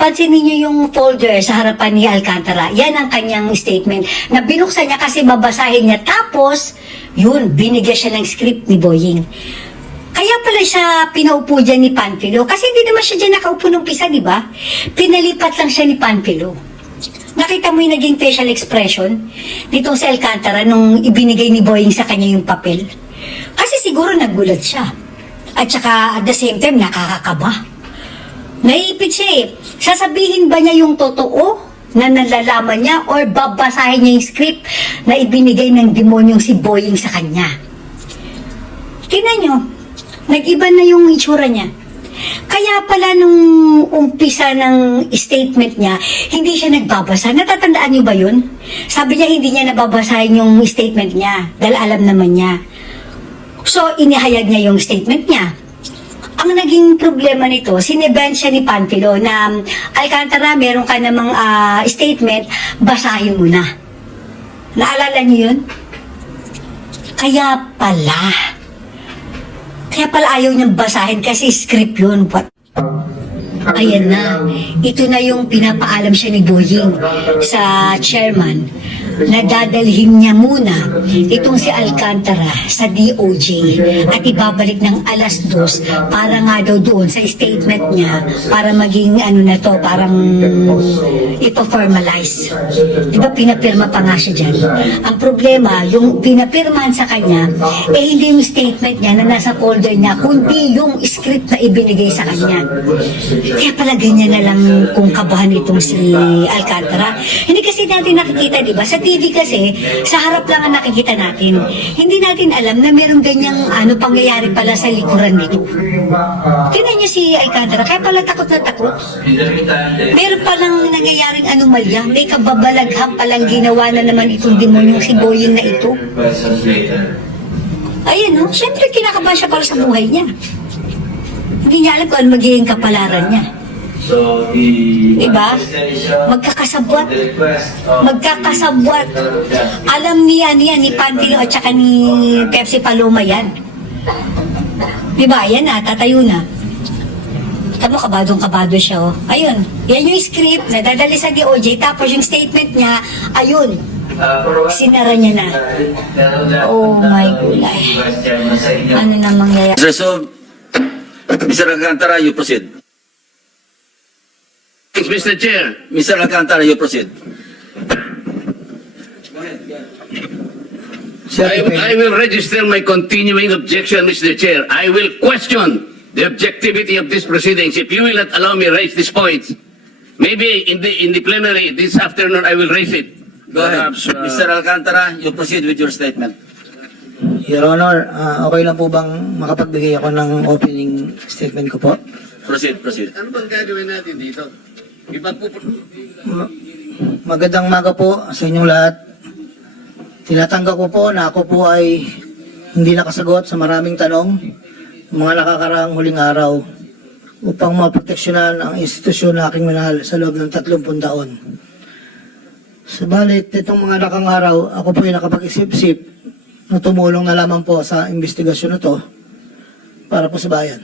pansinin niyo yung folder sa harapan ni Alcantara. Yan ang kanyang statement na binuksan niya kasi babasahin niya. Tapos, yun, binigyan siya ng script ni Boying. Kaya pala siya pinaupo dyan ni Panfilo. Kasi hindi naman siya dyan nakaupo nung pisa, di ba? Pinalipat lang siya ni Panfilo. Nakita mo yung naging facial expression nitong si Alcantara nung ibinigay ni Boying sa kanya yung papel? Kasi siguro nagulat siya. At saka at the same time, nakakakaba. Naipit siya eh. Sasabihin ba niya yung totoo na nalalaman niya or babasahin niya yung script na ibinigay ng demonyong si Boying sa kanya? Tingnan nyo, nag-iba na yung itsura niya. Kaya pala nung umpisa ng statement niya, hindi siya nagbabasa. Natatandaan niyo ba yun? Sabi niya hindi niya nababasahin yung statement niya dahil alam naman niya. So, inihayag niya yung statement niya. Ang naging problema nito, sinibend siya ni Panfilo na Alcantara, meron ka namang ah, statement, basahin mo na. Naalala niyo yun? Kaya pala. Kaya pala ayaw niyang basahin kasi script yun. What? Ayan na. Ito na yung pinapaalam siya ni Boying sa chairman na dadalhin niya muna itong si Alcantara sa DOJ at ibabalik ng alas dos para nga daw doon sa statement niya para maging ano na to, parang ipo-formalize. Di ba pinapirma pa nga siya dyan? Ang problema, yung pinapirmahan sa kanya, eh hindi yung statement niya na nasa folder niya, kundi yung script na ibinigay sa kanya. Kaya pala ganyan na lang kung kabahan itong si Alcantara. Hindi kasi natin nakikita, di ba? Sa TV kasi, sa harap lang ang nakikita natin. Hindi natin alam na merong ganyang ano pangyayari pala sa likuran nito. Tingnan niyo si Alcantara, kaya pala takot na takot. Meron palang nangyayaring anomalya, may kababalaghan palang ginawa na naman itong demonyong si Boying na ito. Ayun, no? Siyempre, kinakabahan siya para sa buhay niya. Hindi niya alam kung ano magiging kapalaran niya. So, Diba? Magkakasabwat. Magkakasabwat. Alam niya niya, ni Pantilo at saka ni Pepsi Paloma yan. Diba? Yan na, tatayo na. Tamo, kabadong kabado siya, oh. Ayun. Yan yung script na dadali sa DOJ. Tapos yung statement niya, ayun. Sinara niya na. Oh my gulay. Ano na mangyayari? So, Mr. Alcantara, you proceed. Mr. Chair. Mr. Alcantara, you proceed. I, I will register my continuing objection, Mr. Chair. I will question the objectivity of these proceedings if you will not allow me raise these points. Maybe in the in the plenary this afternoon I will raise it. Go ahead. Perhaps, uh, Mr. Alcantara, you proceed with your statement. Your Honor, ah, okay lang po bang makapagbigay ako ng opening statement ko po? Proceed, proceed. Ano bang gagawin natin dito? Magandang maga po sa inyong lahat. Tinatanggap ko po na ako po ay hindi nakasagot sa maraming tanong mga nakakaraang huling araw upang maproteksyonan ang institusyon na aking minahal sa loob ng 30 taon. Subalit, itong mga nakang araw, ako po ay nakapag-isip-isip na tumulong na lamang po sa investigasyon na to para po sa bayan.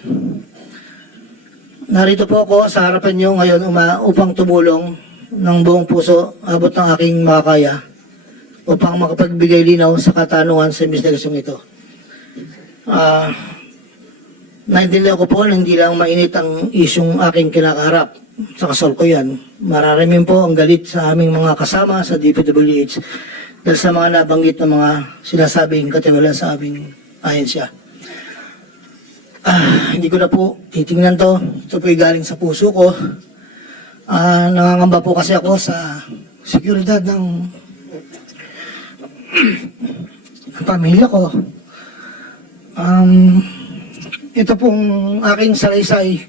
Narito po ako sa harapan niyo ngayon uma, upang tumulong ng buong puso abot ng aking makakaya upang makapagbigay linaw sa katanungan sa investigasyong ito. Ah, naintindihan ko po hindi lang mainit ang isyong aking kinakaharap sa kasalkuyan. Mararamin po ang galit sa aming mga kasama sa DPWH dahil sa mga nabanggit na mga sinasabing katiwala sa aming ahensya. Ah, hindi ko na po titingnan to. Ito po galing sa puso ko. Ah, nangangamba po kasi ako sa seguridad ng pamilya ko. Um, ito pong aking salaysay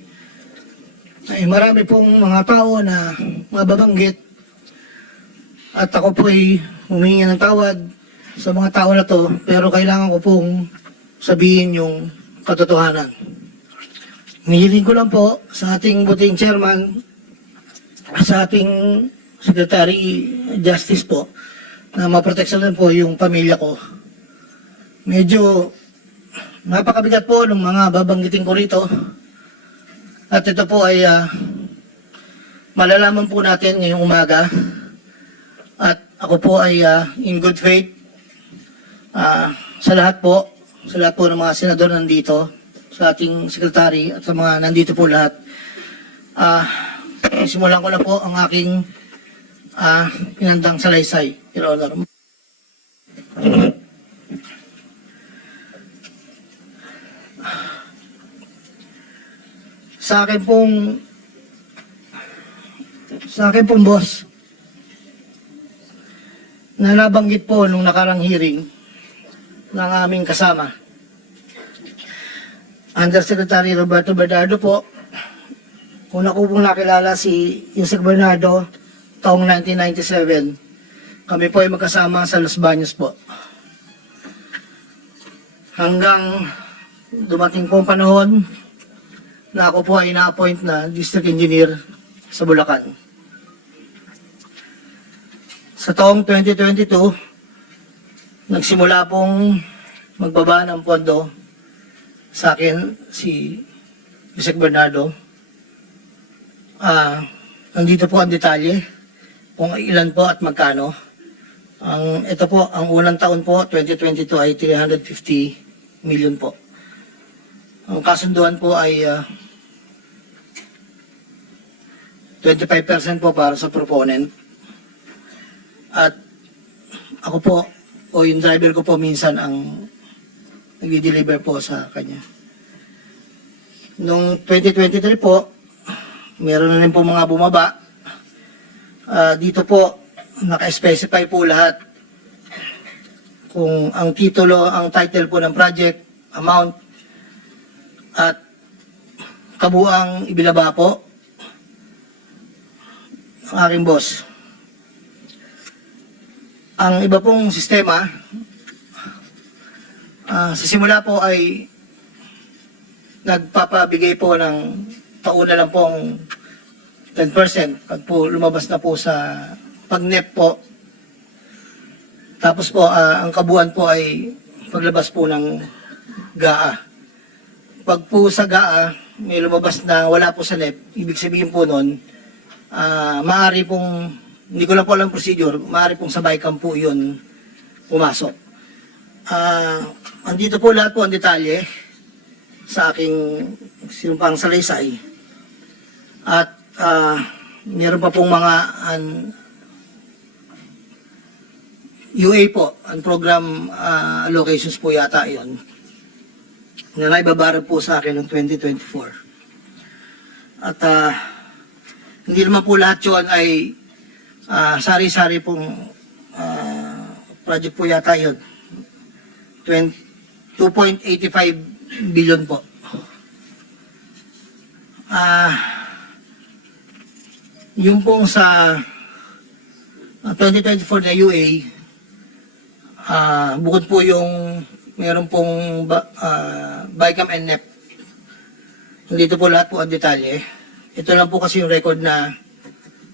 ay marami pong mga tao na mababanggit at ako po ay humingi ng tawad sa mga tao na to pero kailangan ko pong sabihin yung katotohanan. Nihiling ko lang po sa ating buting chairman, sa ating secretary justice po, na maproteksyonan po yung pamilya ko. Medyo napakabigat po ng mga babanggitin ko rito. At ito po ay ah, malalaman po natin ngayong umaga at ako po ay ah, in good faith ah, sa lahat po, sa lahat po ng mga senador nandito, sa ating sekretary at sa mga nandito po lahat. Ah, simulan ko na po ang aking ah, pinandang salaysay, Your Honor. Sa akin pong sa akin pong boss na nabanggit po nung nakarang hearing ng aming kasama. Undersecretary Roberto Bernardo po. Una ko pong nakilala si Yusek Bernardo taong 1997. Kami po ay magkasama sa Los Baños po. Hanggang dumating po ang panahon na ako po ay na-appoint na district engineer sa Bulacan. Sa taong 2022, nagsimula pong magbaba ng pondo sa akin si Yusek Bernardo. Ah, nandito po ang detalye kung ilan po at magkano. Ang ito po, ang unang taon po 2022 ay 350 million po. Ang kasunduan po ay ah, 25% po para sa proponent. At ako po, o yung driver ko po minsan ang nagdi-deliver po sa kanya. Noong 2023 po, meron na rin po mga bumaba. Ah, dito po, naka-specify po lahat kung ang titulo, ang title po ng project, amount, at kabuang ibilaba po ang aking boss. Ang iba pong sistema, ah, sa simula po ay nagpapabigay po ng taon na lang pong 10% pag po lumabas na po sa pag-NEP po. Tapos po, ah, ang kabuuan po ay paglabas po ng GAA. Pag po sa GAA, may lumabas na wala po sa NEP, ibig sabihin po nun, ah maaari pong, hindi ko lang po alam procedure, maaari pong sabay kam po yun pumasok. Ah, andito po lahat po ang detalye sa aking sinumpang salaysay. At ah, meron pa pong mga an, UA po, ang program ah, allocations po yata yon na naibabara po sa akin noong 2024. At ah, hindi naman po lahat yun ay ah, sari-sari pong ah, project po yata yun. 20 2.85 billion po. Ah, yung pong sa ah, 2024 na UA, ah, bukod po yung meron pong ah, BICAM and NEP. Dito po lahat po ang detalye. Ito lang po kasi yung record na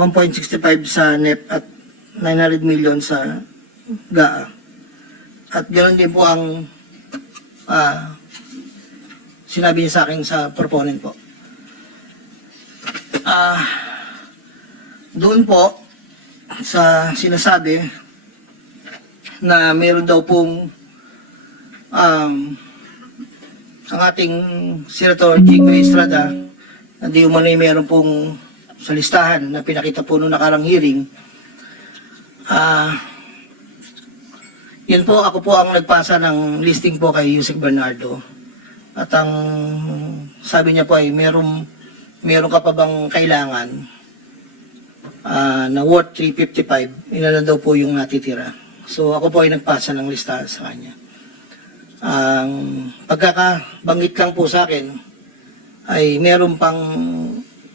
1.65 sa NEP at 900 million sa GAA. At ganoon din po ang ah, sinabi niya sa akin sa proponent po. Ah, doon po sa sinasabi na meron daw pong um, ang ating Senator Chico Estrada na di umano'y meron pong sa listahan na pinakita po noong nakarang hearing. Ah, yun po, ako po ang nagpasa ng listing po kay Yusek Bernardo. At ang sabi niya po ay meron, meron ka pa bang kailangan ah, na worth 355, ilan na daw po yung natitira. So ako po ay nagpasa ng listahan sa kanya. Ang pagkakabanggit lang po sa akin ay meron pang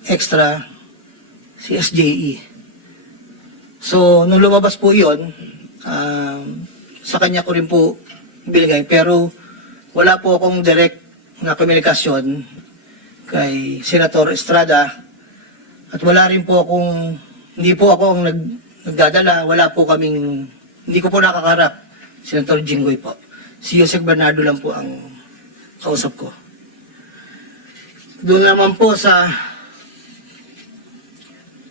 extra si SJE. So, nung lumabas po yun, um, sa kanya ko rin po binigay. Pero wala po akong direct na komunikasyon kay Senator Estrada at wala rin po akong, hindi po ako ang nag, nagdadala, wala po kaming, hindi ko po nakakarap, Senator Jinggoy po. Si Yusek Bernardo lang po ang kausap ko. Doon naman po sa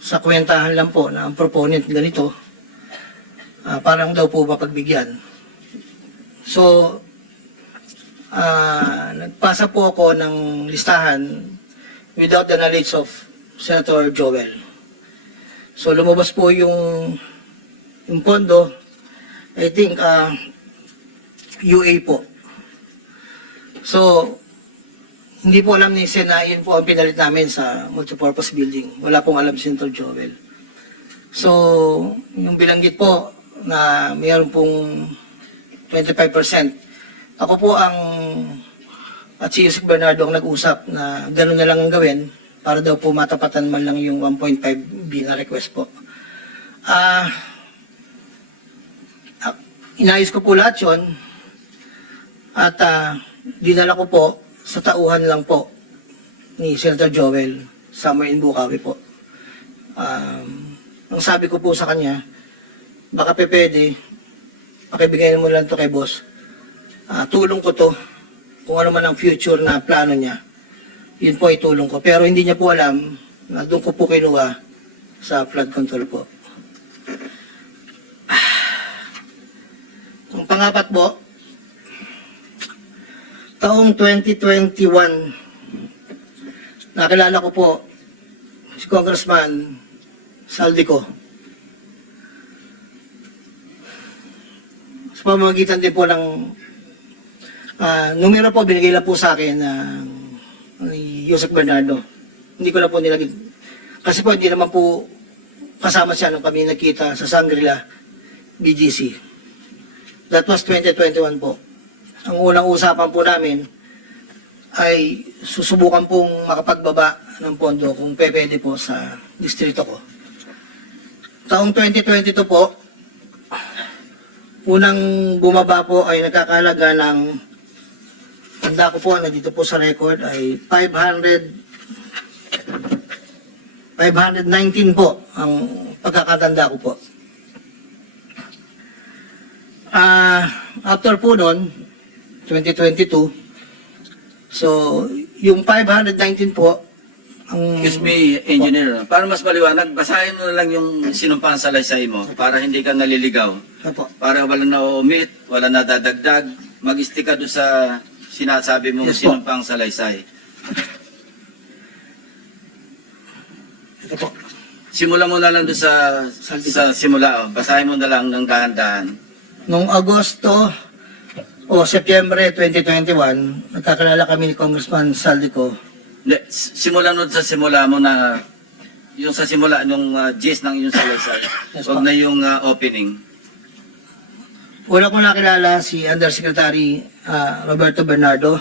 sa kwentahan lang po na ang proponent ganito ah, parang daw po mapagbigyan. So, ah, nagpasa po ako ng listahan without the knowledge of Senator Joel. So, lumabas po yung, yung pondo, I think, ah, UA po. So, hindi po alam ni Sen na yun po ang pinalit namin sa multipurpose building. Wala pong alam si Senator Joel. So, yung bilanggit po na mayroon pong 25%. Ako po ang at si Yusek Bernardo ang nag-usap na gano'n na lang ang gawin para daw po matapatan man lang yung 1.5 B na request po. Ah, ah, inayos ko po lahat yun at ah, dinala ko po sa tauhan lang po ni Senator Joel in Bukawi po. Um, ang sabi ko po sa kanya, baka pe pwede, pakibigay mo lang to kay boss. Ah, tulong ko to, kung ano man ang future na plano niya, yun po ay tulong ko. Pero hindi niya po alam na doon ko po kinuha sa flood control po. Ang pangapat po, taong 2021, nakilala ko po si Congressman Saldico. Sa pamamagitan din po ng ah, numero po, binigay lang po sa akin ng ni Yusek Bernardo. Hindi ko na po nilagay. Kasi po hindi naman po kasama siya nung kami nagkita sa Sangrila BGC. That was 2021 po. Ang unang usapan po namin ay susubukan pong makapagbaba ng pondo kung pwede po sa distrito ko. Taong 2022 po, unang bumaba po ay nagkakalaga ng tanda ko po na dito po sa record ay 500 519 po ang pagkakatanda ko po. Ah, after po noon, 2022, so yung 519 po, ang... Excuse me, engineer. Para mas maliwanag, basahin mo na lang yung sinumpang salaysay mo para hindi ka naliligaw. Opo. Para wala na omit, wala na dadagdag. Mag-stick ka doon sa sinasabi mong Yes sinumpang salaysay. Ito po. Simula mo na lang doon sa, sa simula. Oh. Basahin mo na lang ng dahan-dahan. Noong Agosto o Setyembre 2021, nagkakilala kami ni Congressman Saldico. Simulan mo sa simula mo na yung sa simula, yung uh, gist ng iyong salaysay. Yes, Huwag na yung ah, opening. Una ko nakilala si Undersecretary ah, Roberto Bernardo.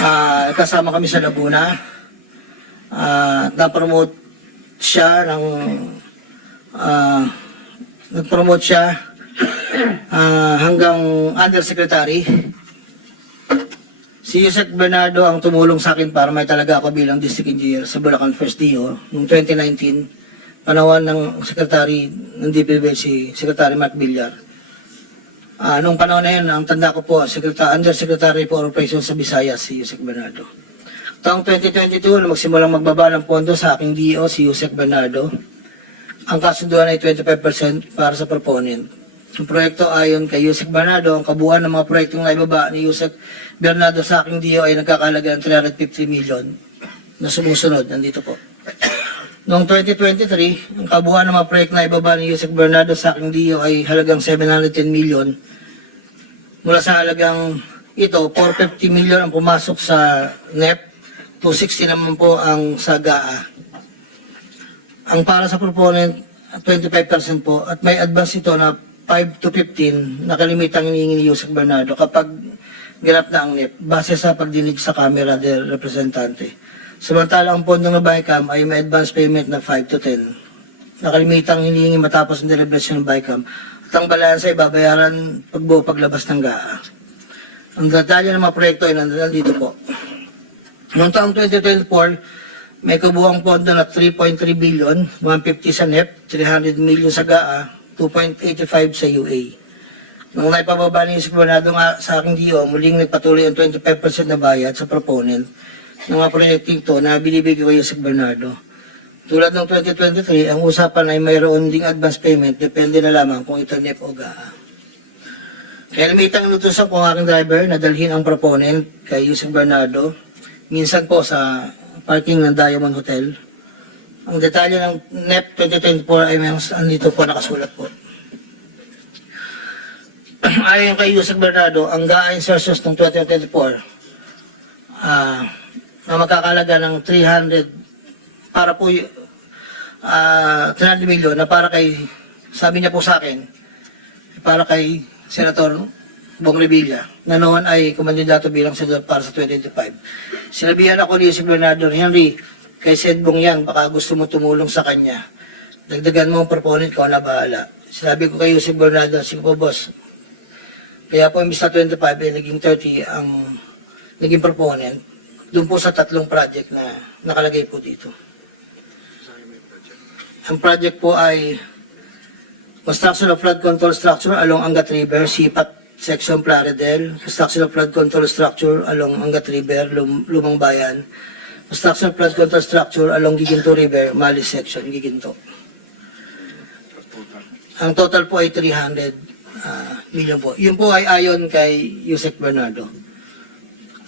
Ah, kasama kami sa Laguna. Ah, na-promote siya ng ah, nag-promote siya ah, hanggang Undersecretary. Si Yusek Bernardo ang tumulong sa akin para may talaga ako bilang district engineer sa Bulacan First DO noong 2019 panawan ng secretary ng DPW si Secretary Mark Villar. Ah, nung panahon na yun, ang tanda ko po, Secretary, Undersecretary for Operations sa Visayas, si Yusek Bernardo. Taong 2022, na magsimulang magbaba ng pondo sa aking DO, si Yusek Bernardo. Ang kasunduan ay 25% para sa proponent. Ang proyekto ayon kay Yusek Bernardo, ang kabuuan ng mga proyektong naibaba ni Yusek Bernardo sa aking DO ay nagkakalaga ng 350 million na sumusunod. Nandito po. Noong 2023, ang kabuuan ng mga proyekto na ibaba ni Yusek Bernardo sa aking DO ay halagang 710 million. Mula sa halagang ito, 450 million ang pumasok sa NEP, 260 naman po ang sa GAA. Ang para sa proponent, 25% po at may advance ito na 5 to 15 na kalimitang hinihingi ni Yusek Bernardo kapag ganap na ang NEP base sa pagdinig sa Kamera del Representante. Samantala ang pondo ng BICAM ay may advance payment na 5 to 10 na kalimitang hinihingi matapos ang deliberation ng BICAM at ang balansa ay babayaran pagbuo paglabas ng GAA. Ang detalye ng mga proyekto ay nandito po. Noong taong 2024, may kabuang pondo na 3.3 billion, 150 sa NEP, 300 million sa GAA, 2.85 sa UA. Nung naipababa ni Bernardo nga sa aking DO, muling nagpatuloy ang 25% na bayad sa proponent ng mga proyekting to na binibigay ko Yusek Bernardo. Tulad ng 2023, ang usapan ay mayroon ding advance payment, depende na lamang kung ito NEP o GAA. Kaya limitang inutusan ko ang aking driver na dalhin ang proponent kay Yusek Bernardo, minsan po sa parking ng Diamond Hotel. Ang detalye ng NEP 2024 ay may andito po nakasulat po. Ayon kay Yusek Bernardo, ang GAA insertions ng 2024 ah na magkakalaga ng 300 para po y- ah 300 milyon na para kay sabi niya po sa akin para kay Senator Bong Revilla na noon ay kumandidato bilang senador para sa 2025. Sinabihan ako ni Yusek Bernardo, Henry, kay Sed Bong yan, baka gusto mo tumulong sa kanya. Dagdagan mo ang proponent ko na bahala. Sinabi ko kay Yusek Bernardo, sige po boss, kaya po imbis na 25 ay naging 30 ang naging proponent doon po sa tatlong project na nakalagay po dito. Ang project po ay construction of flood control structure along Angat River, Sipat Section Plaridel, construction of flood control structure along Angat River, Lum- Lumang Bayan, construction flood control structure along Giginto River, Mali Section, Giginto. Ang total po ay 300 ah, million po. Yun po ay ayon kay Yusek Bernardo.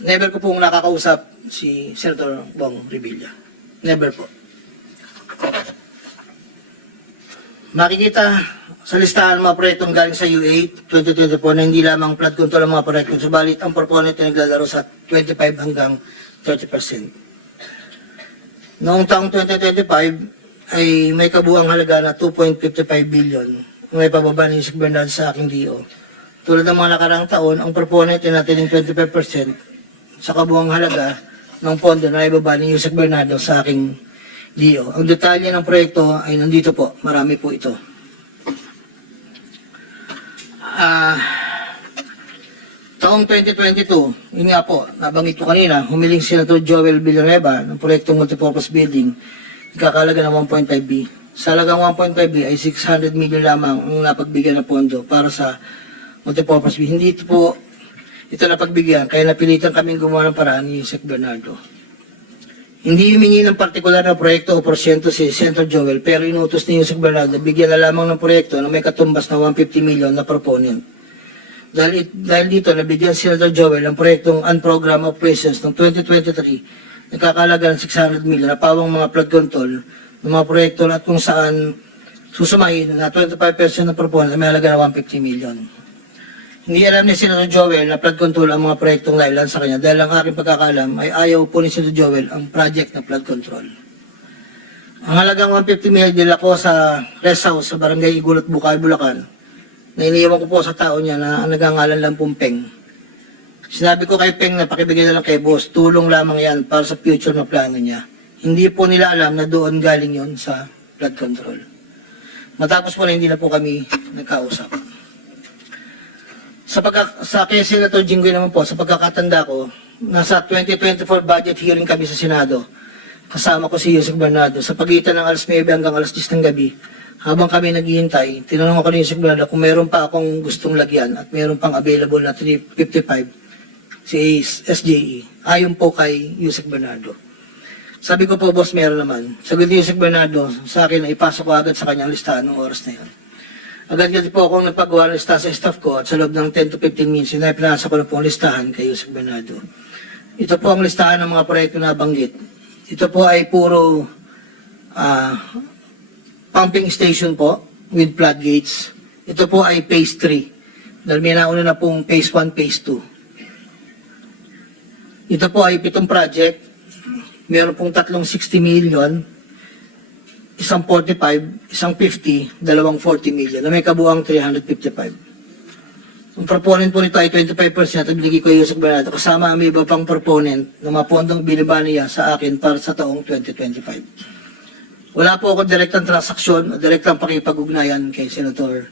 Never ko pong nakakausap si Senator Bong Revilla. Never po. Makikita sa listahan mga proyektong galing sa U8 2024 na hindi lamang flood control ang mga proyekto, subalit ang proponent ay naglalaro sa 25 hanggang 30%. Noong taong 2025 ay may kabuang halaga na 2.55 billion may pababa ni Yusek Bernal sa aking DO. Tulad ng mga nakarang taon, ang proponent ay natin yung 25% sa kabuang halaga ng pondo na ibaba ni Yusek Bernardo sa aking DO. Ang detalye ng proyekto ay nandito po. Marami po ito. Ah, taong 2022, yun nga po, nabanggit ko kanina, humiling si Senator Joel Villanueva ng proyektong multipurpose building, ikakalaga ng 1.5B. Sa halagang 1.5B ay 600 million lamang ang napagbigyan ng pondo para sa multipurpose building. Hindi ito po ito napagbigyan, kaya napilitan kaming gumawa ng paraan ni Sec Bernardo. Hindi humingi ng partikular na proyekto o porsyento si Senator Joel, pero inutos ni Yusek Bernardo bigyan na lamang ng proyekto na may katumbas na 150 million na proponent. Dahil, it- dahil dito, nabigyan si Senator Joel ng proyektong Unprogram Operations ng 2023 nagkakalaga ng 600 million na pawang mga flood control ng mga proyekto at kung saan susumahin na 25% ng proponent na may halaga na 150 million. Hindi alam ni Senator Joel na flood control ang mga proyektong nailan sa kanya dahil ang aking pagkakalam ay ayaw po ni Senator Joel ang project na flood control. Ang halagang 150 million dila ko sa rest house sa barangay Igulat, Bukay, Bulacan na ko po sa tao niya na ang nagangalan lang pong Peng. Sinabi ko kay Peng na pakibigay na lang kay boss, tulong lamang yan para sa future na plano niya. Hindi po nila alam na doon galing yon sa flood control. Matapos po na hindi na po kami nagkausap. Sa, pagka, sa kay Senator Jinggoy naman po, sa pagkakatanda ko, nasa 2024 budget hearing kami sa Senado. Kasama ko si Yusek Bernardo. Sa pagitan ng alas 9 hanggang alas 10 ng gabi, habang kami naghihintay, tinanong ako ni Bernardo kung meron pa akong gustong lagyan at meron pang available na 355 si SJE. Ayon po kay Yusek Bernardo. Sabi ko po, boss, meron naman. Sagot ni Yusek Bernardo sa akin na ipasok ko agad sa kanyang listahan ng oras na yun. Agad-agad po akong nagpagawa ng listahan sa staff ko at sa loob ng 10 to 15 minutes, na pinasa ko na po ang listahan kay Yusek Bernardo. Ito po ang listahan ng mga proyekto na banggit. Ito po ay puro ah, pumping station po with floodgates. Ito po ay phase 3. Dahil may nauna na pong phase 1, phase 2. Ito po ay pitong project. Meron pong tatlong 60 million, isang 45, isang 50, dalawang 40 million, na may kabuang 355. Ang proponent po nito ay 25% at binigay ko yung sa Bernardo kasama ang iba pang proponent na mga pondong binaba niya sa akin para sa taong 2025. Wala po ako direktang transaksyon o direktang pakipag-ugnayan kay Senator